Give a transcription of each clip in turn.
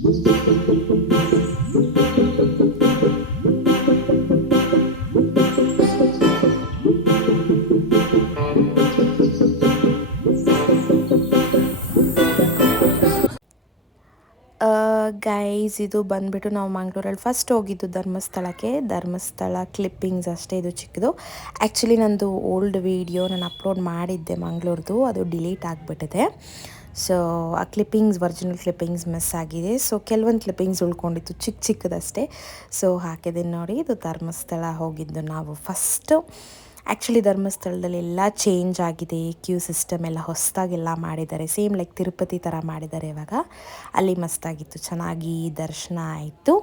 Guys, ಇದು ಬಂದುಬಿಟ್ಟು ನಾವು ಮಂಗಳೂರಲ್ಲಿ ಫಸ್ಟ್ ಹೋಗಿದ್ದು ಧರ್ಮಸ್ಥಳ ಕ್ಲಿಪ್ಪಿಂಗ್ಸ್ ಅಷ್ಟೇ, ಇದು ಚಿಕ್ಕದು. ಆ್ಯಕ್ಚುಲಿ ನಂದು ಓಲ್ಡ್ ವೀಡಿಯೋ ನಾನು ಅಪ್ಲೋಡ್ ಮಾಡಿದ್ದೆ ಮಂಗಳೂರ್ದು, ಅದು ಡಿಲೀಟ್ ಆಗಿಬಿಟ್ಟಿದೆ. ಸೊ ಆ ಒರಿಜಿನಲ್ ಕ್ಲಿಪ್ಪಿಂಗ್ಸ್ ಮಿಸ್ ಆಗಿದೆ. ಸೊ ಕೆಲವೊಂದು ಕ್ಲಿಪ್ಪಿಂಗ್ಸ್ ಉಳ್ಕೊಂಡಿತ್ತು, ಚಿಕ್ಕದಷ್ಟೇ. ಸೊ ಹಾಕಿದ್ದೀನಿ ನೋಡಿ, ಇದು ಧರ್ಮಸ್ಥಳ ಹೋಗಿದ್ದು ನಾವು ಫಸ್ಟು. ಆ್ಯಕ್ಚುಲಿ ಧರ್ಮಸ್ಥಳದಲ್ಲಿ ಎಲ್ಲ ಚೇಂಜ್ ಆಗಿದೆ, ಕ್ಯೂ ಸಿಸ್ಟಮ್ ಎಲ್ಲ ಹೊಸದಾಗೆಲ್ಲ ಮಾಡಿದ್ದಾರೆ, ಸೇಮ್ ಲೈಕ್ ತಿರುಪತಿ ಥರ ಮಾಡಿದ್ದಾರೆ ಇವಾಗ. ಅಲ್ಲಿ ಮಸ್ತಾಗಿತ್ತು, ಚೆನ್ನಾಗಿ ದರ್ಶನ ಆಯಿತು.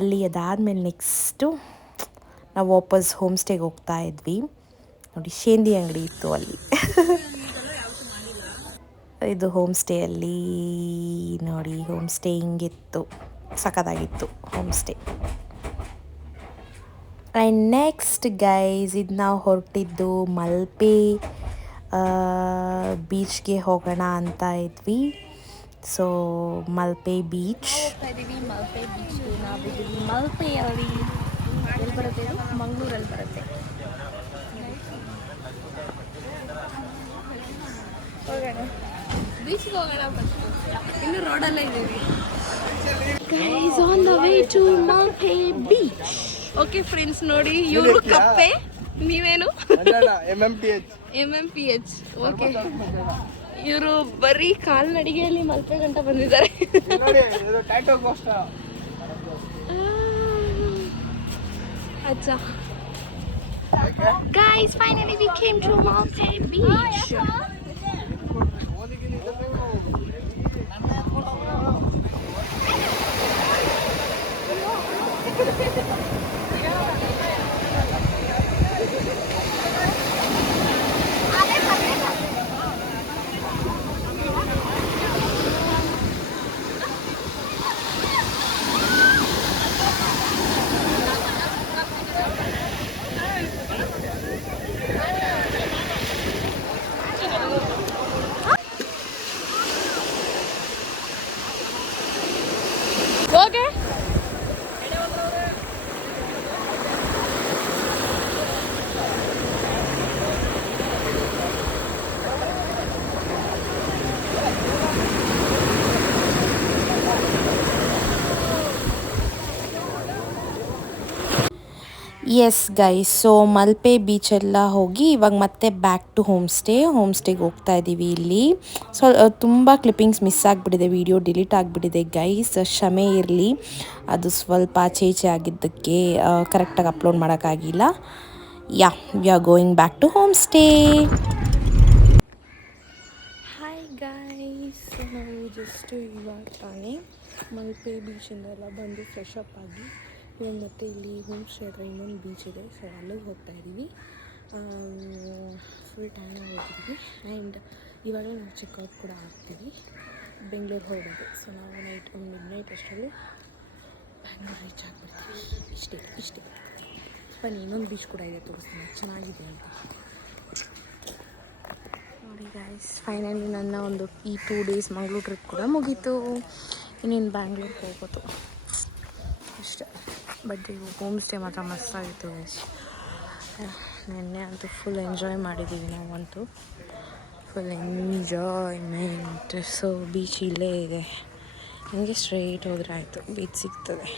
ಅಲ್ಲಿ ಅದಾದಮೇಲೆ ನೆಕ್ಸ್ಟು ನಾವು ವಾಪಸ್ ಹೋಮ್ ಸ್ಟೇಗೆ ಹೋಗ್ತಾ ಇದ್ವಿ. ನೋಡಿ, ಶೇಂದಿ ಅಂಗಡಿ ಇತ್ತು ಅಲ್ಲಿ. ಇದು ಹೋಮ್ ಸ್ಟೇಯಲ್ಲಿ ನೋಡಿ, ಹೋಮ್ ಸ್ಟೇ ಹಿಂಗಿತ್ತು, ಸಖತ್ತಾಗಿತ್ತು home stay. And next guys, ಇದು ನಾವು ಹೊರಟಿದ್ದು ಮಲ್ಪೆ ಬೀಚ್ಗೆ ಹೋಗೋಣ ಅಂತ ಇದ್ವಿ. ಸೊ ಮಲ್ಪೆ ಬೀಚ್ ಮಲ್ಪೆಯಲ್ಲಿ ಎಲ್ಲಿ ಬರುತ್ತೆ, ಮಂಗಳೂರಲ್ಲಿ ಬರುತ್ತೆ. ಬೀಚ್ಗೆ ಹೋಗೋಣ, ಇನ್ನು ರೋಡಲ್ಲೇ ಇದ್ದೀವಿ. Guys, on the way to Malpe beach. Okay friends, ನೋಡಿ ಇವರು ಕಪ್ಪೆ, ನೀವೇನು MMPH. ಓಕೆ, ಇವರು ಬರೀ ಕಾಲ್ನಡಿಗೆಯಲ್ಲಿ ಮಲ್ಪೆ ಗಂಟ ಬಂದಿದ್ದಾರೆ. ಅಚ್ಚಾ guys, finally we came to Malpe beach. Okay. Yes guys, so Malpe ಬೀಚೆಲ್ಲ ಹೋಗಿ ಇವಾಗ ಮತ್ತೆ ಬ್ಯಾಕ್ ಟು ಹೋಮ್ ಸ್ಟೇಗೆ ಹೋಗ್ತಾ ಇದ್ದೀವಿ. ಇಲ್ಲಿ ಸೊ ತುಂಬ ಕ್ಲಿಪ್ಪಿಂಗ್ಸ್ ಮಿಸ್ ಆಗಿಬಿಟ್ಟಿದೆ, ವಿಡಿಯೋ ಡಿಲೀಟ್ ಆಗಿಬಿಟ್ಟಿದೆ ಗೈಸ್, ಕ್ಷಮೆ ಇರಲಿ. ಅದು ಸ್ವಲ್ಪ ಚೇಚೆ ಆಗಿದ್ದಕ್ಕೆ ಕರೆಕ್ಟಾಗಿ ಅಪ್ಲೋಡ್ ಮಾಡೋಕ್ಕಾಗಿಲ್ಲ. We are going back to home stay. Hi guys, ನಾವು ಜಸ್ಟ್ ಇವಾಗ ತಾನೇ ಮಲ್ಪೆ ಬೀಚಿಂದೆಲ್ಲ ಬಂದು ಫ್ರೆಶ್ ಅಪ್ ಆಗಿ ಇವಾಗ ಮತ್ತೆ ಇಲ್ಲಿ ಹೋಮ್ ಸ್ಟೇ ಹತ್ರ ಇನ್ನೊಂದು ಬೀಚ್ ಇದೆ, ಸೊ ಅಲ್ಲಿಗೆ ಹೋಗ್ತಾ ಇದ್ದೀವಿ. ಫುಲ್ ಟೈಮ್ ಹೋಗಿದ್ವಿ. ಆ್ಯಂಡ್ ಇವಾಗ ನಾವು ಚೆಕ್ಔಟ್ ಕೂಡ ಆಗ್ತೀವಿ, ಬೆಂಗಳೂರು ಹೊರಡೋದು. ಸೊ ನಾವು ಒಂದು ಮಿಡ್ನೈಟ್ ಅಷ್ಟರಲ್ಲಿ ಬ್ಯಾಂಗ್ಳೂರು ರೀಚ್ ಆಗಿಬಿಡ್ತೀವಿ. ಇಷ್ಟೇ ಬನ್ನಿ, ಇನ್ನೊಂದು ಬೀಚ್ ಕೂಡ ಇದೆ, ತೋರಿಸ್ತೀನಿ ಚೆನ್ನಾಗಿದೆ ಅಂತ. ನೋಡಿ ಗೈಸ್, ಫೈನಲಿ ನನ್ನ ಈ 2 ಡೇಸ್ ಮಂಗಳೂರು ಟ್ರಿಪ್ ಕೂಡ ಮುಗೀತು. ಇನ್ನೇನು ಬ್ಯಾಂಗ್ಳೂರಿಗೆ ಹೋಗೋದು ಅಷ್ಟೇ. ಬಟ್ ಇದು ಹೋಮ್ ಸ್ಟೇ ಮಾತ್ರ ಮಸ್ತಾಗಿತ್ತು ಗೈಸ್. ನಿನ್ನೆ ಅಂತೂ ಫುಲ್ ಎಂಜಾಯ್ ಮಾಡಿದ್ದೀವಿ ನಾವಂತೂ, ಫುಲ್ ಎಂಜಾಯ್ಮೆಂಟ್. ಸೊ ಬೀಚ್ ಇಲ್ಲೇ ಇದೆ, ಹಂಗೆ ಸ್ಟ್ರೈಟ್ ಹೋದರೆ ಆಯಿತು, ಬೀಚ್ ಸಿಗ್ತದೆ.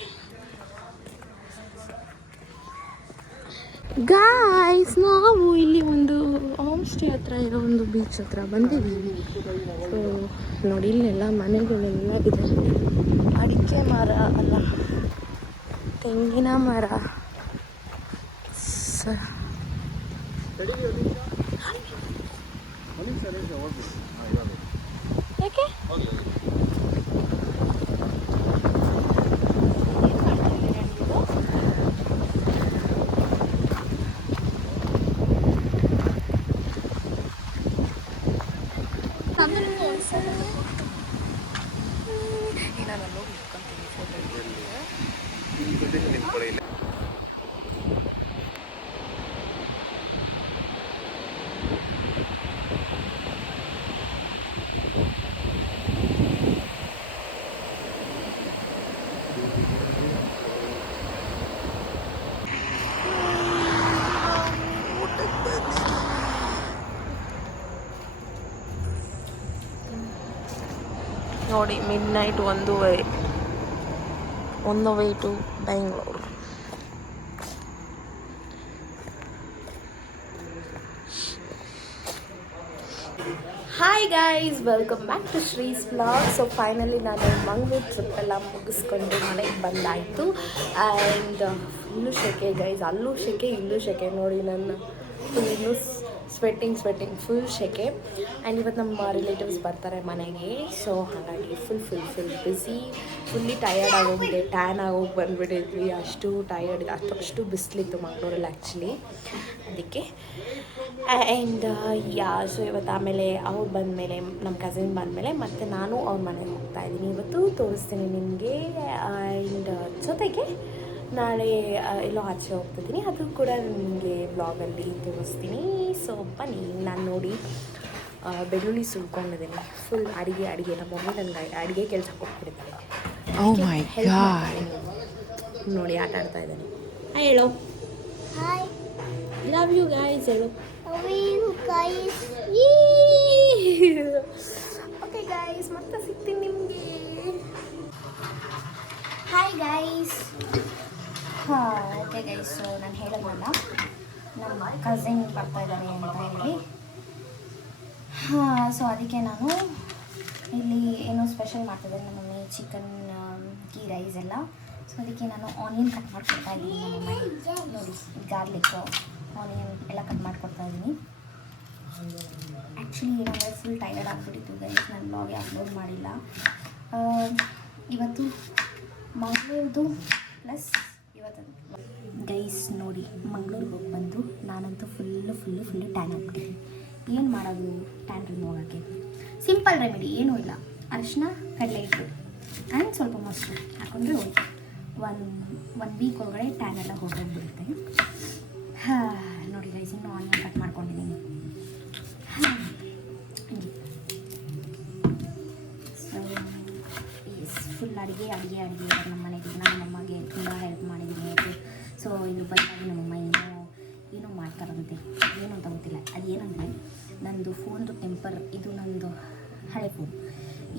ಗಾಯ್ಸ್, ನಾವು ಇಲ್ಲಿ ಒಂದು ಹೋಮ್ ಸ್ಟೇ ಹತ್ರ ಇರೋ ಒಂದು ಬೀಚ್ ಹತ್ರ ಬಂದಿದ್ದೀವಿ. ಸೊ ನೋಡಿ, ಇಲ್ಲೆಲ್ಲ ಮನೆಗಳೆಲ್ಲ ಇದೆ, ಅಡಿಕೆ ಮರ ಅಲ್ಲ, ತೆಂಗಿನ ಮರ. ಯಾಕೆ ನೋಡಿ midnight 1 to Bengaluru. Hi guys, welcome back to Shree's vlog. So finally ನಾನು ಮಂಗಳೂರು ಟ್ರಿಪ್ ಎಲ್ಲ ಮುಗಿಸ್ಕೊಂಡು ಮನೆಗೆ ಬಂದಾಯಿತು. ಆ್ಯಂಡ್ ಫುಲ್ಲು ಸೆಕೆ ಗೈಸ್, ಅಲ್ಲೂ ಸೆಕೆ ಇಲ್ಲೂ ಸೆಕೆ ನೋಡಿ. ನನ್ನ ಇನ್ನೂ ಸ್ವೆಟ್ಟಿಂಗ್ ಫುಲ್ ಸೆಕೆ. ಆ್ಯಂಡ್ ಇವತ್ತು ನಮ್ಮ ರಿಲೇಟಿವ್ಸ್ ಬರ್ತಾರೆ ಮನೆಗೆ. ಸೊ ಹಾಗಾಗಿ ಫುಲ್ ಬ್ಯುಸಿ, ಫುಲ್ಲಿ ಟಯರ್ಡ್ ಆಗೋಗಿದೆ, ಟ್ಯಾನ್ ಆಗೋಗಿ ಬಂದುಬಿಟ್ಟಿದ್ವಿ. ಅಷ್ಟು ಟಯರ್ಡ್, ಅಷ್ಟು ಬಿಸಿಲಿತ್ತು ಮಂಗಳೂರಲ್ಲಿ ಆ್ಯಕ್ಚುಲಿ, ಅದಕ್ಕೆ. ಆ್ಯಂಡ್ ಸೊ ಇವತ್ತು ಆಮೇಲೆ ಅವ್ರು ಬಂದಮೇಲೆ, ನಮ್ಮ ಕಸಿನ್ ಬಂದಮೇಲೆ ಮತ್ತೆ ನಾನು ಅವ್ರ ಮನೆಗೆ ಹೋಗ್ತಾಯಿದ್ದೀನಿ. ಇವತ್ತು ತೋರಿಸ್ತೀನಿ ನಿಮಗೆ. ಆ್ಯಂಡ್ ಜೊತೆಗೆ ನಾಳೆ ಎಲ್ಲೋ ಆಚೆ ಹೋಗ್ತಿದ್ದೀನಿ, ಅದು ಕೂಡ ನಿಮಗೆ ಬ್ಲಾಗಲ್ಲಿ ತೋರಿಸ್ತೀನಿ. ಸೊ ಬನ್ನಿ. ನಾನು ನೋಡಿ ಬೆಳ್ಳುಳ್ಳಿ ಸುಲ್ಕೊಂಡಿದ್ದೀನಿ, ಫುಲ್ ಅಡುಗೆ. ನಮ್ಮ ಮಮ್ಮಿ ನನಗೆ ಅಡುಗೆ ಕೆಲಸ ಕೊಟ್ಬಿಡ್ತಾರೆ. ನೋಡಿ ಆಟ ಆಡ್ತಾ ಇದ್ದಾನೆ. ಹಾಯ್ ಹೇಳೋ. ಹಾಯ್, ಲವ್ ಯು ಗೈಸ್ ಹೇಳು. ಓಕೆ ಗೈಸ್, ಮತ್ತೆ ಸಿಗ್ತೀನಿ ನಿಮಗೆ. Hi guys. Okay guys, so ನಾನು ಹೇಳೋದಲ್ಲ, ನಮ್ಮ ಕಸಿನ್ ಬರ್ತಾ ಇದ್ದಾರೆ ಅಂತ ಹೇಳಿ. ಸೊ ಅದಕ್ಕೆ ನಾನು ಇಲ್ಲಿ ಏನೋ ಸ್ಪೆಷಲ್ ಮಾಡ್ತಿದ್ದಾರೆ ನಮ್ಮ ಮಮ್ಮಿ, ಚಿಕನ್ ಗೀ ರೈಸ್ ಎಲ್ಲ. ಸೊ ಅದಕ್ಕೆ ನಾನು ಆನಿಯನ್ ಕಟ್ ಮಾಡಿಕೊಡ್ತಾ ಇದ್ದೀನಿ. ನಮ್ಮ ಮಮ್ಮಿ ನೋಡಿ, ಗಾರ್ಲಿಕ್, ಆನಿಯನ್ ಎಲ್ಲ ಕಟ್ ಮಾಡಿಕೊಡ್ತಾ ಇದ್ದೀನಿ. ಆ್ಯಕ್ಚುಲಿ ಏನಂದರೆ ಫುಲ್ ಟೈರ್ಡ್ ಆಗಿಬಿಟ್ಟಿತ್ತು ಗೈಸ್, ನಾನು ಬ್ಲಾಗೆ ಅಪ್ಲೋಡ್ ಮಾಡಿಲ್ಲ. ಇವತ್ತು ಮಂಗಳೂರದು ಪ್ಲಸ್ ಇವತ್ತು ಗೈಸ್ ನೋಡಿ, ಮಂಗಳೂರಿಗೆ ಹೋಗಿ ಬಂದು ನಾನಂತೂ ಫುಲ್ಲು ಟ್ಯಾನ್ ಆಗ್ಬಿಟ್ಟಿದ್ದೀನಿ. ಏನು ಮಾಡೋದು ಟ್ಯಾನ್ ರಿಮೂವ್ ಆಗೋಕ್ಕೆ? ಸಿಂಪಲ್ ರೆಮಿಡಿ, ಏನೂ ಇಲ್ಲ. ಅರಿಶಿನ, ಕಡಲೆ ಹಿಟ್ಟು ಆ್ಯಂಡ್ ಸ್ವಲ್ಪ ಮೊಸರು ಹಾಕೊಂಡ್ರೆ ಹೋಯ್ತು. ಒನ್ ವೀಕ್ ಒಳಗಡೆ ಟ್ಯಾನ್ ಎಲ್ಲ ಹೋಗ್ಬಿಡುತ್ತೆ. ನೋಡಿ ಗೈಸ್, ಇನ್ನೂ ಆನಿಯನ್ ಕಟ್ ಮಾಡ್ಕೊಂಡಿದ್ದೀನಿ. ಸೊ ಫುಲ್ ಅಡುಗೆ ನಮ್ಮ ಮನೆಗೆ ನಾನು ನಮಗೆ ತುಂಬ ಹೆಲ್ಪ್ ಮಾಡಿದ್ದೀನಿ. ಸೊ ಇನ್ನು ಬಂದಾಗ ನಮ್ಮಮ್ಮ ಏನೋ ಮಾಡ್ತಾರಂತೆ, ಏನು ಅಂತ ಗೊತ್ತಿಲ್ಲ. ಅದೇನಂದರೆ ನಂದು ಫೋನ್ದು ಟೆಂಪರ್, ಇದು ನಂದು ಹಳೆ ಫೋನ್,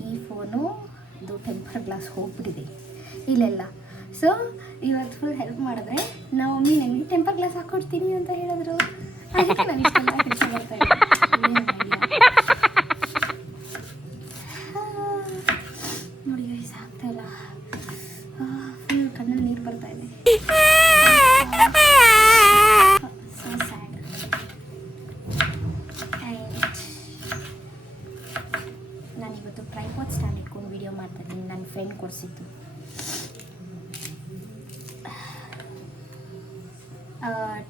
ಈ ಫೋನು ಇದು ಟೆಂಪರ್ ಗ್ಲಾಸ್ ಹೋಗ್ಬಿಟ್ಟಿದೆ ಇಲ್ಲೆಲ್ಲ. ಸೊ ಇವತ್ತು ಫುಲ್ ಹೆಲ್ಪ್ ಮಾಡಿದ್ರೆ ನಾವು ಮಮ್ಮಿ ನನಗೆ ಟೆಂಪರ್ ಗ್ಲಾಸ್ ಹಾಕ್ಕೊಡ್ತೀನಿ ಅಂತ ಹೇಳಿದ್ರು. ಅದಕ್ಕೆ ನಾನು ಇಷ್ಟೆಲ್ಲ ಕೆಲಸ ಮಾಡ್ತಾಯಿದ್ದೆ. ನೋಡಿ ಗೈಸ್, ಆಗ್ತಾಯಿಲ್ಲ, ಫುಲ್ ಕಣ್ಣಲ್ಲಿ ನೀರು ಬರ್ತಾ ಇದೆ. So sad. ಆ್ಯಂಡ್ ನಾನಿವತ್ತು ಟ್ರೈಪಾಡ್ ಸ್ಟ್ಯಾಂಡ್ ಇಟ್ಕೊಂಡು ವೀಡಿಯೋ ಮಾಡ್ತಾಯಿದ್ದೀನಿ, ನನ್ನ ಫ್ರೆಂಡ್ ಕೊಡಿಸಿದ್ದು.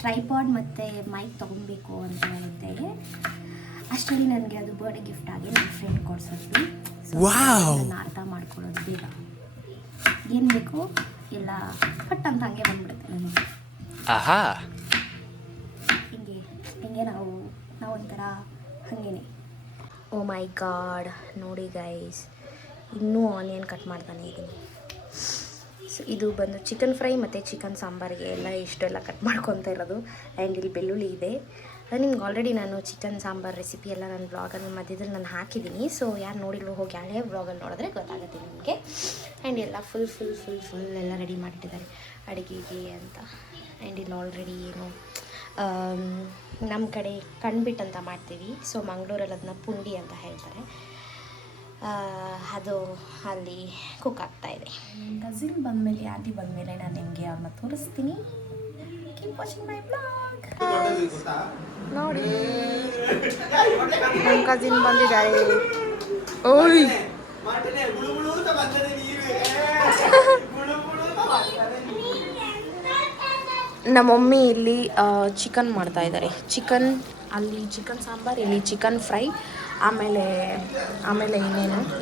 ಟ್ರೈಪಾಡ್ ಮತ್ತು ಮೈಕ್ ತೊಗೊಬೇಕು ಅಂತ ಹೇಳಿದ್ದೆ. ಅಷ್ಟರಲ್ಲಿ ನನಗೆ ಅದು ಬರ್ಡೇ ಗಿಫ್ಟ್ ಆಗಿ ನನ್ನ ಫ್ರೆಂಡ್ ಕೊಡಿಸೋದು. ನಾನು ಅರ್ಥ ಮಾಡ್ಕೊಳ್ಳೋದು ಬೇಡ, ಏನು ಬೇಕು ಎಲ್ಲ ಪಟ್ ಅಂತ ಹಂಗೆ ಬಂದ್ಬಿಡುತ್ತೆ ನನಗೆ. ಹಿಂಗೆ ನಾವು ಒಂಥರ ಹಾಗೇನೆ. ಓ ಮೈ ಗಾಡ್, ನೋಡಿ ಗೈಸ್, ಇನ್ನೂ ಆನಿಯನ್ ಕಟ್ ಮಾಡ್ತಾನೆ ಇದ್ದೀನಿ. ಸೊ ಇದು ಬಂದು ಚಿಕನ್ ಫ್ರೈ ಮತ್ತು ಚಿಕನ್ ಸಾಂಬಾರಿಗೆ ಎಲ್ಲ ಇಷ್ಟೆಲ್ಲ ಕಟ್ ಮಾಡ್ಕೊತಾ ಇರೋದು. ಆ್ಯಂಡ್ ಇಲ್ಲಿ ಬೆಳ್ಳುಳ್ಳಿ ಇದೆ. ನಿಮ್ಗೆ ಆಲ್ರೆಡಿ ನಾನು ಚಿಕನ್ ಸಾಂಬಾರು ರೆಸಿಪಿ ಎಲ್ಲ ನನ್ನ ಬ್ಲಾಗಲ್ಲಿ ಮಧ್ಯದಲ್ಲಿ ನಾನು ಹಾಕಿದ್ದೀನಿ. ಸೊ ಯಾರು ನೋಡಿಲ್ವೋ ಹೋಗಿ ಹಳೆ ಬ್ಲಾಗಲ್ಲಿ ನೋಡಿದ್ರೆ ಗೊತ್ತಾಗುತ್ತೆ ನಿಮಗೆ. ಆ್ಯಂಡ್ ಎಲ್ಲ ಫುಲ್ ಎಲ್ಲ ರೆಡಿ ಮಾಡಿಟ್ಟಿದ್ದಾರೆ ಅಡುಗೆಗೆ ಅಂತ. ಆ್ಯಂಡ್ ಇಲ್ಲಿ ಆಲ್ರೆಡಿ ಏನು ನಮ್ಮ ಕಡೆ ಕಣ್ಬಿಟ್ಟು ಅಂತ ಮಾಡ್ತೀವಿ. ಸೊ ಮಂಗಳೂರಲ್ಲಿ ಅದನ್ನ ಪುಂಡಿ ಅಂತ ಹೇಳ್ತಾರೆ. ಅದು ಅಲ್ಲಿ ಕುಕ್ ಆಗ್ತಾ ಇದೆ. ಕಸಿನ್ ಬಂದಮೇಲೆ, ಆಂಟಿ ಬಂದಮೇಲೆ ನಾನು ನಿಮಗೆ ಅವ್ರನ್ನ ತೋರಿಸ್ತೀನಿ. Keep watching my blog. ನೋಡಿ ನಮ್ಮ ಕಸಿನ್ ಬಂದಿದ್ದಾರೆ. ಓಯ್ ನಮ್ಮ ಮಮ್ಮಿ ಇಲ್ಲಿ ಚಿಕನ್ ಮಾಡ್ತಾ ಇದ್ದಾರೆ. ಚಿಕನ್, ಅಲ್ಲಿ ಚಿಕನ್ ಸಾಂಬಾರು, ಇಲ್ಲಿ ಚಿಕನ್ ಫ್ರೈ. ಆಮೇಲೆ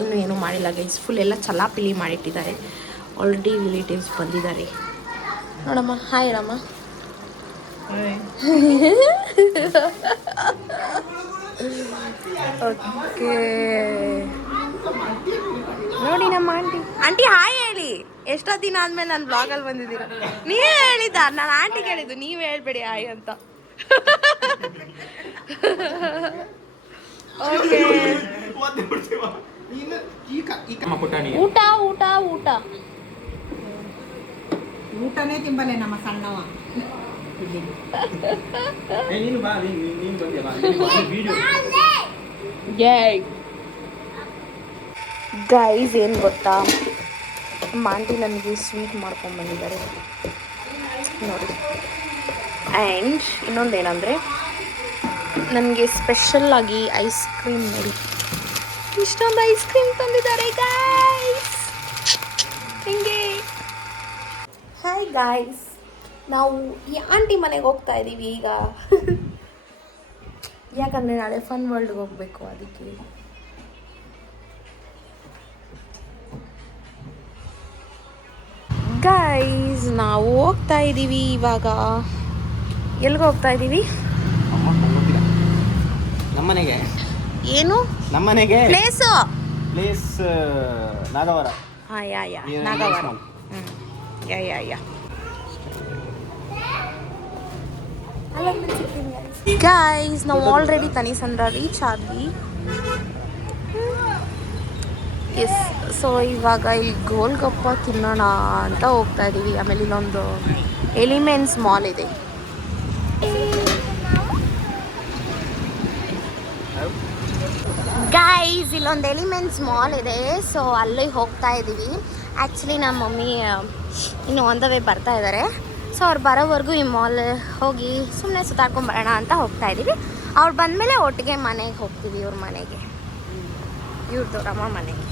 ಇನ್ನೂ ಏನೂ ಮಾಡಿಲ್ಲ ಗೈಸ್. ಫುಲ್ ಎಲ್ಲ ಚಲಾಪಿಲಿ ಮಾಡಿಟ್ಟಿದ್ದಾರೆ. ಆಲ್ರೆಡಿ ರಿಲೇಟಿವ್ಸ್ ಬಂದಿದ್ದಾರೆ. ನೋಡಮ್ಮ, ಹಾಯ್ ರಮ್ಮ. ಓಕೆ, ನೋಡಿ ನಮ್ಮ ಆಂಟಿ ಹಾಯ್ ಹೇಳಿ. ಎಷ್ಟೋ ದಿನ ಆದಮೇಲೆ ನಾನು ಬ್ಲಾಗಲ್ಲಿ ಬಂದಿದ್ದೀರ. ನೀವೇ ಹೇಳಿದ್ದ, ನಾನು ಆಂಟಿ ಕೇಳಿದ್ದು, ನೀವೇ ಹೇಳ್ಬೇಡಿ ಹಾಯ್ ಅಂತ. ಓಕೆ ಊಟ ಊಟ ಊಟ ಊಟನೇ ತಿಂಬಲೆ ನಮ್ಮ ಸಣ್ಣವ. ಗೈಸ್ ಏನು ಗೊತ್ತಾ, ನಮ್ಮ ಆಂಟಿ ನನಗೆ ಸ್ವೀಟ್ ಮಾಡ್ಕೊಂಡ್ಬಂದಿದ್ದಾರೆ ನೋಡಿ. ಆ್ಯಂಡ್ ಇನ್ನೊಂದೇನೆಂದರೆ ನನಗೆ ಸ್ಪೆಷಲ್ಲಾಗಿ ಐಸ್ ಕ್ರೀಮ್ ನೋಡಿ, ಇಷ್ಟೊಂದು ಐಸ್ ಕ್ರೀಮ್ ತಂದಿದ್ದಾರೆ ಗೈಸ್. ಹಿಂಗೆ ಹಾಯ್ ಗಾಯ್ಸ್, ನಾವು ಈ ಆಂಟಿ ಮನೆಗೆ ಹೋಗ್ತಾ ಇದ್ದೀವಿ ಈಗ. ಯಾಕಂದರೆ ನಾಳೆ ಫನ್ ವರ್ಲ್ಡ್ಗೆ ಹೋಗಬೇಕು, ಅದಕ್ಕೆ. ಗೈಸ್ ನಾವು ಹೋಗ್ತಾ ಇದ್ದೀವಿ ಇವಾಗ. ಎಲ್ಲಿಗೆ ಹೋಗ್ತಾ ಇದ್ದೀವಿ? ನಮ್ಮನೆಗೆ. ಏನು ನಮ್ಮನೆಗೆ ಪ್ಲೇಸು? ಪ್ಲೇಸ್ ನಾಗವರ. ಹಾಂ ಯಾ ನಾಗವರ. ಯಾ ಗೈಸ್ ನಾವು ಆಲ್ರೆಡಿ ತನಿಸಂದ್ರ ರೀಚ್ ಆದ್ವಿ. ಎಸ್, ಸೊ ಇವಾಗ ಇಲ್ಲಿ ಗೋಲ್ಗಪ್ಪ ತಿನ್ನೋಣ ಅಂತ ಹೋಗ್ತಾ ಇದ್ದೀವಿ. ಆಮೇಲೆ ಇಲ್ಲೊಂದು ಎಲಿಮೆಂಟ್ಸ್ ಮಾಲ್ ಇದೆ. ಗೈಸ್ ಇಲ್ಲೊಂದು ಎಲಿಮೆಂಟ್ಸ್ ಮಾಲ್ ಇದೆ, ಸೊ ಅಲ್ಲಿ ಹೋಗ್ತಾ ಇದ್ದೀವಿ. ಆ್ಯಕ್ಚುಲಿ ನಮ್ಮ ಮಮ್ಮಿ ಇನ್ನು ಆನ್ ದ ವೇ ಬರ್ತಾ ಇದ್ದಾರೆ. ಸೊ ಅವ್ರು ಬರೋವರೆಗೂ ಈ ಮಾಲ್ ಹೋಗಿ ಸುಮ್ಮನೆ ಸುತ್ತಾಡ್ಕೊಂಬರೋಣ ಅಂತ ಹೋಗ್ತಾ ಇದ್ದೀವಿ. ಅವ್ರು ಬಂದಮೇಲೆ ಒಟ್ಟಿಗೆ ಮನೆಗೆ ಹೋಗ್ತೀವಿ, ಇವ್ರ ಮನೆಗೆ, ಇವ್ರದ್ದು ರಮ್ಮ ಮನೆಗೆ.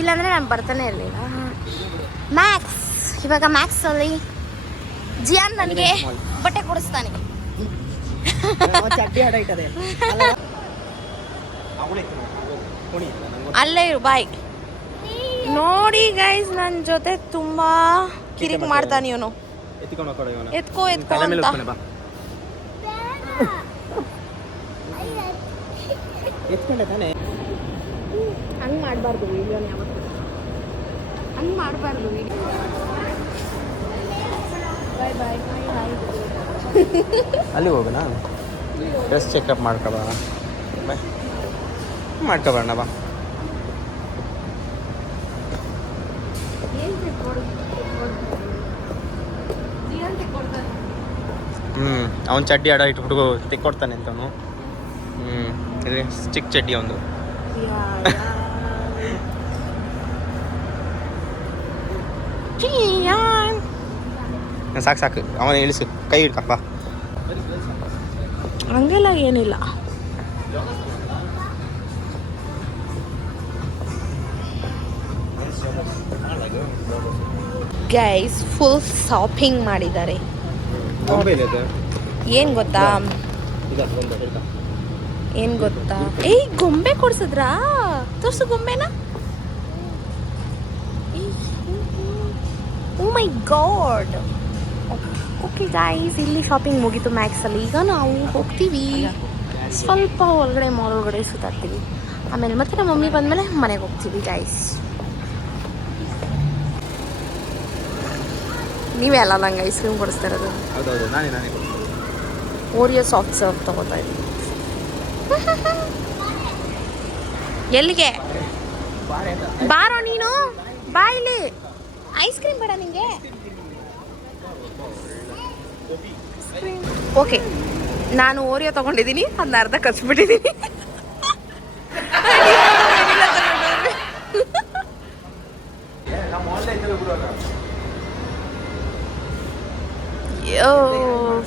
ಇಲ್ಲಾಂದರೆ ನಾನು ಬರ್ತಾನೆ ಇರಲಿಲ್ಲ. ಮ್ಯಾಕ್ಸ್, ಇವಾಗ ಮ್ಯಾಕ್ಸಲ್ಲಿ ಜಿಯಾನ್ ನನಗೆ ಬಟ್ಟೆ ಕೊಡಿಸ್ತಾನೆ. ಅಲ್ಲೇ ಇರು ಬಾಯ್. ನೋಡಿ ಗೈಸ್, ನನ್ನ ಜೊತೆ ತುಂಬಾ ಕಿರಿಕ್ ಮಾಡ್ತಾನೆ ಇವನು. ಎತ್ಕೋ ಅಂತ ಹಂಗೆ ಮಾಡಬಾರ್ದು ವಿಡಿಯೋನ, ಯಾವತ್ತು ಹಂಗೆ ಮಾಡಬಾರ್ದು ವಿಡಿಯೋ. ಬಾಯ್ ಬಾಯ್ ಬಾಯ್. ಅಲ್ಲಿ ಹೋಗೋಣ, ಡ್ರೆಸ್ ಚೆಕಪ್ ಮಾಡ್ಕೊಬರೋಣ. ಬಾಯ್, ಮಾಡ್ಕೊಬರೋಣ ಬಾ. ಅವ್ನು ಚಡ್ಡಿ ಆಡ ಇಟ್ಬಿಟ್ಟು ತೆಕ್ಕೊಡ್ತಾನೆ ಅಂತವನು. ಇಲ್ಲಿ ಚಿಕ್ಕ ಚಡ್ಡಿ ಅವನು. ಸಾಕು ಅವನ ಇಳಿಸು, ಕೈ ಹಿಡ್ಕಪ್ಪ. ಹಂಗೆಲ್ಲ ಏನಿಲ್ಲ. ಗೈಸ್ ಫುಲ್ ಶಾಪಿಂಗ್ ಮಾಡಿದ್ದಾರೆ. ಏನು ಗೊತ್ತಾ, ಏಯ್ ಗೊಂಬೆ ಕೊಡ್ಸಿದ್ರಾ? ತೋರ್ಸು ಗೊಂಬೆನ. ಓ ಮೈ ಗಾಡ್. ಓಕೆ ಗೈಸ್, ಇಲ್ಲಿ ಶಾಪಿಂಗ್ ಮುಗೀತು ಮ್ಯಾಕ್ಸಲ್ಲಿ. ಈಗ ನಾವು ಹೋಗ್ತೀವಿ ಸ್ವಲ್ಪ ಒಳಗಡೆ, ಮಾಲ್ ಒಳಗಡೆ ಸುತ್ತಾಡ್ತೀವಿ. ಆಮೇಲೆ ಮತ್ತೆ ನಮ್ಮ ಮಮ್ಮಿ ಬಂದಮೇಲೆ ಮನೆಗೆ ಹೋಗ್ತೀವಿ ಗೈಸ್. ನೀವೇ ಅಲ್ಲ ನಂಗೆ ಐಸ್ ಕ್ರೀಮ್ ಕೊಡಿಸ್ತಾ ಇರೋದು. ಹೌದೌದು, ನಾನೇ ಓರಿಯೋ ಸಾಫ್ಟ್ ಸರ್ವ್ ತಗೋತಾ ಇದ್ದೀನಿ. ಎಲ್ಲಿಗೆ ಬಾರೋ ನೀನು, ಬಾ ಇಲ್ಲಿ. ಐಸ್ ಕ್ರೀಮ್ ಬೇಡ ನಿಂಗೆ? ಓಕೆ, ನಾನು ಓರಿಯೋ ತೊಗೊಂಡಿದ್ದೀನಿ, ಅದನ್ನ ಅರ್ಧ ಖರ್ಚ್ಬಿಟ್ಟಿದ್ದೀನಿ.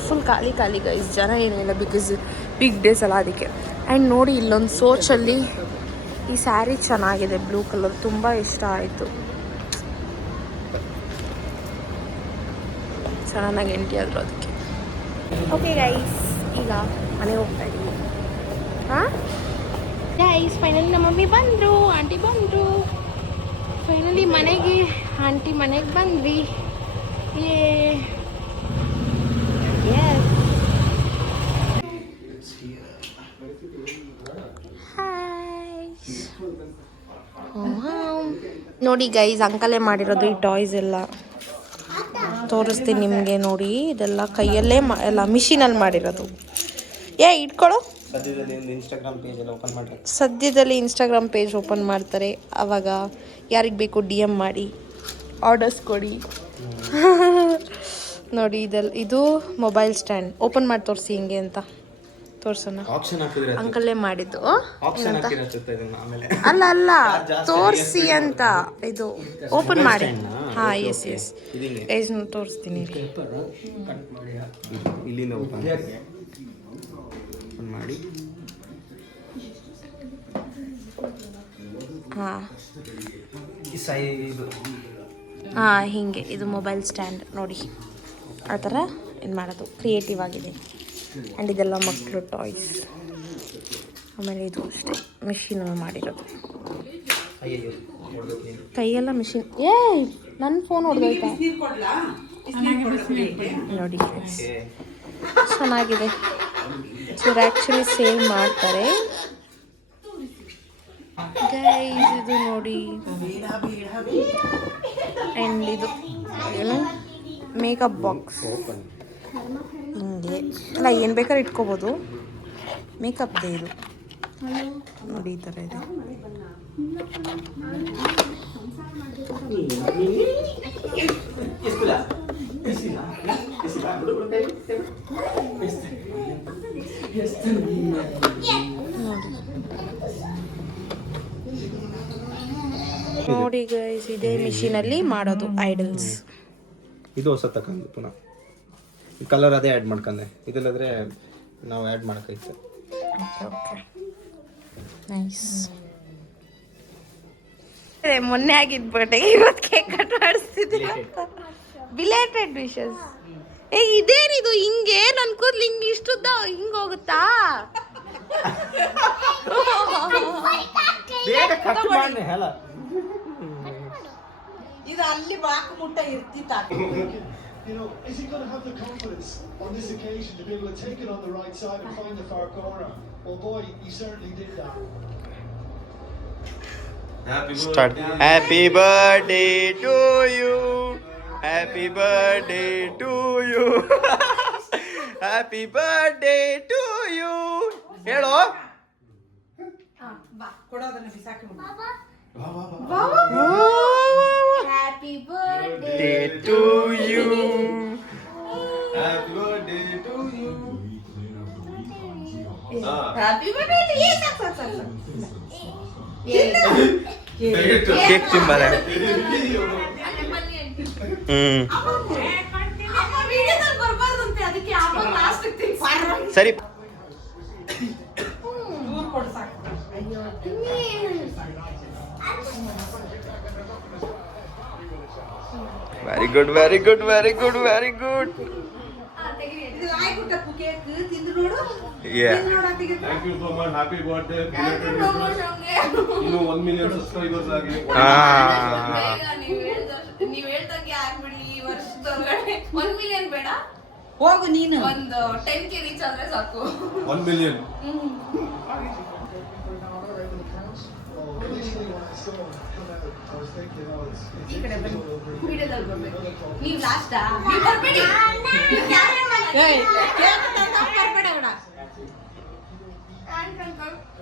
ಫುಲ್ ಖಾಲಿ ಗೈಸ್, ಜನ ಏನಿಲ್ಲ, ಬಿಕಾಸ್ ಬಿಗ್ ಡೇಸ್ ಅಲ್ಲ ಅದಕ್ಕೆ. ಆ್ಯಂಡ್ ನೋಡಿ ಇಲ್ಲೊಂದು ಸೋಚಲ್ಲಿ ಈ ಸ್ಯಾರಿ ಚೆನ್ನಾಗಿದೆ, ಬ್ಲೂ ಕಲರ್, ತುಂಬ ಇಷ್ಟ ಆಯಿತು. ಚೆನ್ನಾಗಿ ಎಂಟಿ ಆದರು ಅದಕ್ಕೆ. ಓಕೆ ಗೈಸ್, ಈಗ ಮನೆಗೆ ಹೋಗ್ತಾ ಇದ್ದೀವಿ. ಹಾಂ ಗೈಸ್, ಫೈನಲಿ ನಮ್ಮ ಮಮ್ಮಿ ಬಂದರು, ಆಂಟಿ ಬಂದರು. ಫೈನಲಿ ಮನೆಗೆ, ಆಂಟಿ ಮನೆಗೆ ಬಂದ್ವಿ. ನೋಡಿ ಗೈಸ್, ಅಂಕಲೇ ಮಾಡಿರೋದು ಈ ಟಾಯ್ಸ್ ಎಲ್ಲ. ತೋರಿಸ್ತೀನಿ ನಿಮಗೆ. ನೋಡಿ, ಇದೆಲ್ಲ ಕೈಯಲ್ಲೇ ಎಲ್ಲ ಮಿಷಿನಲ್ಲಿ ಮಾಡಿರೋದು. ಇಟ್ಕೊಳ್ಳೋ. ಸದ್ಯದಲ್ಲಿ ಇನ್ಸ್ಟಾಗ್ರಾಮ್ ಪೇಜ್ ಓಪನ್ ಮಾಡ್ತಾರೆ. ಆವಾಗ ಯಾರಿಗೆ ಬೇಕು DM ಮಾಡಿ ಆರ್ಡರ್ಸ್ ಕೊಡಿ. ನೋಡಿ, ಇದು ಮೊಬೈಲ್ ಸ್ಟ್ಯಾಂಡ್. ಓಪನ್ ಮಾಡಿ ತೋರಿಸಿ ಹಿಂಗೆ ಅಂತ ತೋರ್ಸೋಣ. ಅಂಕಲ್ಲೇ ಮಾಡಿದ್ದು. ಅಲ್ಲ ತೋರಿಸಿ ಅಂತ. ಇದು ಓಪನ್ ಮಾಡಿ. ಹಾಂ, ಎಸ್ ತೋರಿಸ್ತೀನಿ. ಇಲ್ಲಿಂದ ಓಪನ್ ಮಾಡಿ. ಹಾಂ, ಹೀಗೆ. ಇದು ಮೊಬೈಲ್ ಸ್ಟ್ಯಾಂಡ್ ನೋಡಿ. ಆ ಥರ ಏನು ಮಾಡೋದು ಕ್ರಿಯೇಟಿವ್ ಆಗಿದೆ. ಆ್ಯಂಡ್ ಇದೆಲ್ಲ ಮಕ್ಕಳು ಟಾಯ್ಸ್. ಆಮೇಲೆ ಇದು ಅಷ್ಟೇ ಮಿಷಿನ್ ಮಾಡಿರೋದು. ಕೈಯೆಲ್ಲ ಮಿಷಿನ್. ನನ್ನ ಫೋನ್ ಹೊಡೆದೋಯ್ತಾ ನೋಡಿ. ಚೆನ್ನಾಗಿದೆ. ಇವ್ರು ಆ್ಯಕ್ಚುಲಿ ಸೇಲ್ ಮಾಡ್ತಾರೆ ಗೈಸ್. ಇದು ನೋಡಿ. ಆ್ಯಂಡ್ ಇದು ಏನು ಮೇಕಪ್ ಬಾಕ್ಸ್. ಹಿಂಗೆ ಅಲ್ಲ, ಏನು ಬೇಕಾದ್ರೆ ಇಟ್ಕೋಬೋದು. ಮೇಕಪ್ದೇ ಇದು ನೋಡಿ, ಈ ಥರ ಇದೆ. ನೋಡಿ ಗೈಸ್, ಇದೇ ಮಿಷಿನಲ್ಲಿ ಮಾಡೋದು ಐಡಲ್ಸ್. ಇದು ಹೊಸ ತಗೊಂಡು ಪುನಃ ಕಲರ್ ಅದೇ ಆ್ಯಡ್ ಮಾಡ್ಕೊಂಡೆ. ಇದಲ್ಲಾದರೆ ನಾವು ಆ್ಯಡ್ ಮಾಡೋಕ್ಕೈತೆ. Okay, nice. ಮೊನ್ನೆ ಆಗಿದ್ದು ಬರ್ಡೇ, ಇವತ್ತು ಕೇಕ್ ಕಟ್ ಮಾಡಿಸ್ತಿದ್ದೆ. Belated wishes. ಇದೇನಿದು ಹಿಂಗೆ? ನನ್ನ ಕೂದಲು ಹಿಂಗೆ ಇಷ್ಟುದ್ದ ಹಿಂಗೆ ಹೋಗುತ್ತಾ? ಇದು ಅಲ್ಲಿ ಬಾಕು ಮುಟ್ಟ ಇರ್ತಿತ್ತ. You know, is he going to have the confidence on this occasion to be able to take it on the right side and find the far corner? Well, boy, he certainly did that. Start. Happy birthday to you. Happy birthday to you. Happy birthday to you. ಹೇಳೋ. ಬಾ, ಕೊಡೋದನ್ನ ಬಿಸಾಕಿ ಬಿಡು. Happy birthday Day to you. Happy birthday to you. Happy birthday to you. Cake ತಿಂಬಾರೆ. ಸರಿ. Very good, very good, very good, very good. Thank you so much. Happy birthday. ಇನ್ನು 1 million subscribers ಆಗಿ. ನೀವ್ ಹೇಳ್ದಂಗೆ ಆಗ್ಬಿಡ್ಲಿ ಈ ವರ್ಷದೊಳಗಡೆ. 1 million ಬೇಡ, ಹೋಗು ನೀನು. ಒಂದು 10K ರೀಚ್ ಆದ್ರೆ ಸಾಕು. 1 million. ಈ ಕಡೆ ಬನ್ನಿ, ವಿಡಿಯೋದಲ್ಲಿ ಬರ್ಬೇಕು. ನೀವ್ ಲಾಸ್ಟಾ? ನೀವ್ ಬರ್ಬೇಡಿ.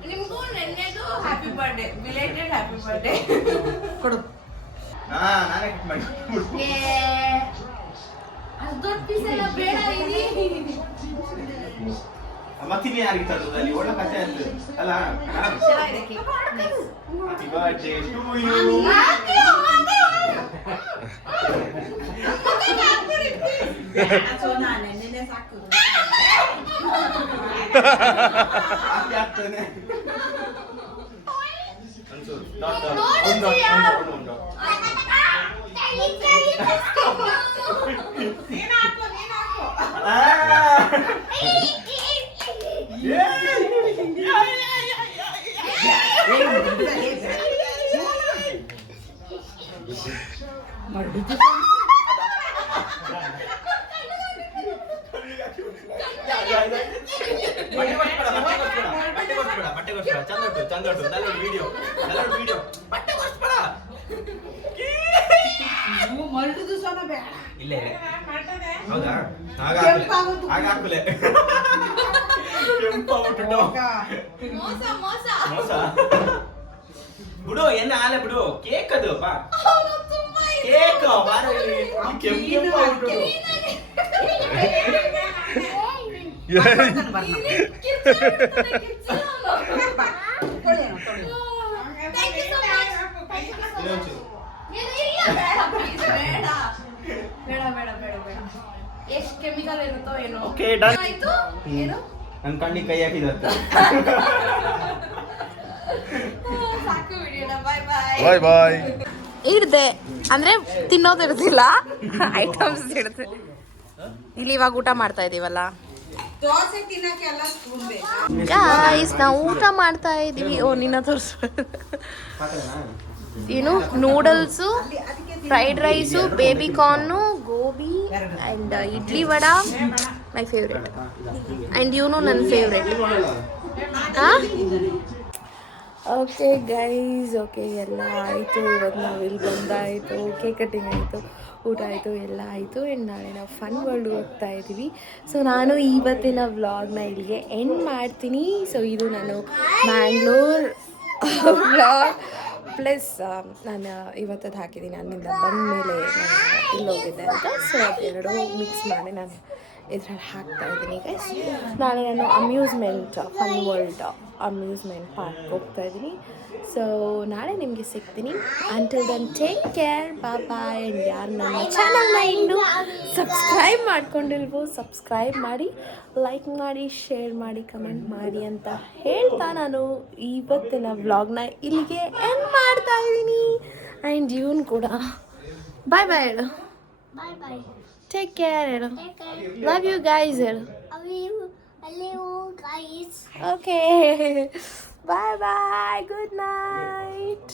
ನಿಮ್ಗೂ ನೆನ್ನೆದು happy birthday, belated happy birthday. ಕೊಡು. ನಾನೇ ಕಟ್ ಮಾಡಿ. ಅಷ್ಟು ದೊಡ್ಡ ಪೀಸ್ ಎಲ್ಲ ಬೇಡ. ಮತ್ತಿನಿ ಯಾರಿಗೆ ತರ್ತದೆ ಅಲ್ಲಿ ಒಳ್ಳೆ ಕಥೆ ಅಂತ ಅಲ್ಲ. ಚೆನ್ನಾಗಿದೆ cake. Happy birthday to you. ನೆನ್ನೆ ಸಾಕು. ಆಗ್ತಾನೆ ಬಟ್ಟೆ ಹಾಕ್ಲೆ. ಹೌದಾ? ಆಗ ಹಾಕಲೆ. ಕೆಂಪಾಗ್ಬಿಟ್ಟು. ಮೋಸ. ಬಿಡು ಎನ್ನ ಆಲೆ ಬಿಡು. ಕೇಕ್ ಅದು ಬಾ. ಕೇಕ್ ಬಾರೋ ಇಲ್ಲಿ. ಕೆಂಪಾಗ್ಬಿಟ್ಟು. ಎಷ್ಟು ಕೆಮಿಕಲ್ ಇರುತ್ತೋ ಏನೋ. Okay done. ಆಯ್ತು ಏನು ನನ್ನ ಕಣ್ಣಿಗೆ ಕೈ ಹಾಕಿದಂತ. ಸಾಕು ವಿಡಿಯೋನ. ಬಾಯ್ ಬಾಯ್. ಬಾಯ್ ಬಾಯ್. ಇಡ್ದೆ ಅಂದ್ರೆ ತಿನ್ನೋದು ಇರ್ತಿಲ್ಲ, ಐಟಮ್ಸ್ ಇಡ್ತೆ. ಇಲ್ಲಿ ಇವಾಗ ಊಟ ಮಾಡ್ತಾ ಇದೀವಲ್ಲ ದೋಸೆ ತಿನ್ನಕ್ಕೆ ಎಲ್ಲ ಸ್ಪೂನ್ ಬೇಕು. ಗಾಯ್ಸ್, ನಾವು ಊಟ ಮಾಡ್ತಾ ಇದೀವಿ. ಓ ನಿನ್ನ ತೋರಿಸ್. ಏನು noodles, fried rice, baby corn, gobi and idli vada, my favourite. And ಇವನು ನನ್ನ ಫೇವ್ರೆಟ್. ಓಕೆ ಗೈಸ್, ಓಕೆ ಎಲ್ಲ ಆಯಿತು. ಇವತ್ತು ನಾವು ಇಲ್ಲಿ ಬಂದಾಯಿತು, ಕೇಕ್ ಕಟ್ಟಿಂಗ್ ಆಯಿತು, ಊಟ ಆಯಿತು, ಎಲ್ಲ ಆಯಿತು. ಆ್ಯಂಡ್ ನಾಳೆ ನಾವು ಫನ್ ವರ್ಲ್ಡ್ ಹೋಗ್ತಾ ಇದ್ದೀವಿ. ಸೊ ನಾನು ಇವತ್ತಿನ ವ್ಲಾಗ್ನ ಇಲ್ಲಿಗೆ ಎಂಡ್ ಮಾಡ್ತೀನಿ. ಸೊ ಇದು ನಾನು ಮ್ಯಾಂಗ್ಳೂರ್ ವ್ಲಾಗ್ ಪ್ಲಸ್ ನಾನು ಇವತ್ತದ್ದು ಹಾಕಿದ್ದೀನಿ ಅಲ್ಲಿಂದ ಬಂದಮೇಲೆ ನಾನು ಇಲ್ಲಿ ಹೋಗಿದ್ದೆ ಅಂತ. ಸೊ ಅದೆರಡು ಮಿಕ್ಸ್ ಮಾಡಿ ನಾನು ಇದ್ರಲ್ಲಿ ಹಾಕ್ತಾ ಇದ್ದೀನಿ ಗೈಸ್. ನಾಳೆ ನಾನು amusement fun world amusement park ಹೋಗ್ತಾ ಇದ್ದೀನಿ. ಸೊ ನಾಳೆ ನಿಮಗೆ ಸಿಗ್ತೀನಿ. Until then take care, bye. And ಯಾರು ನಮ್ಮ ಚಾನಲ್ನ ಇನ್ನೂ ಸಬ್ಸ್ಕ್ರೈಬ್ ಮಾಡ್ಕೊಂಡಿಲ್ವೋ ಸಬ್ಸ್ಕ್ರೈಬ್ ಮಾಡಿ, ಲೈಕ್ ಮಾಡಿ, ಶೇರ್ ಮಾಡಿ, ಕಮೆಂಟ್ ಮಾಡಿ ಅಂತ ಹೇಳ್ತಾ ನಾನು ಇವತ್ತಿನ ವ್ಲಾಗ್ನ ಇಲ್ಲಿಗೆ ಎಂಡ್ ಮಾಡ್ತಾ ಇದ್ದೀನಿ. ಆ್ಯಂಡ್ ಇವನು ಕೂಡ ಬಾಯ್ ಬಾಯ್ ಹೇಳು. ಬಾಯ್ ಬಾಯ್. ಟೇಕ್ ಕೇರ್ ಹೇಳು. ಲವ್ ಯು ಗೈಸ್ ಹೇಳು. Hello guys. Okay. Bye bye. Good night.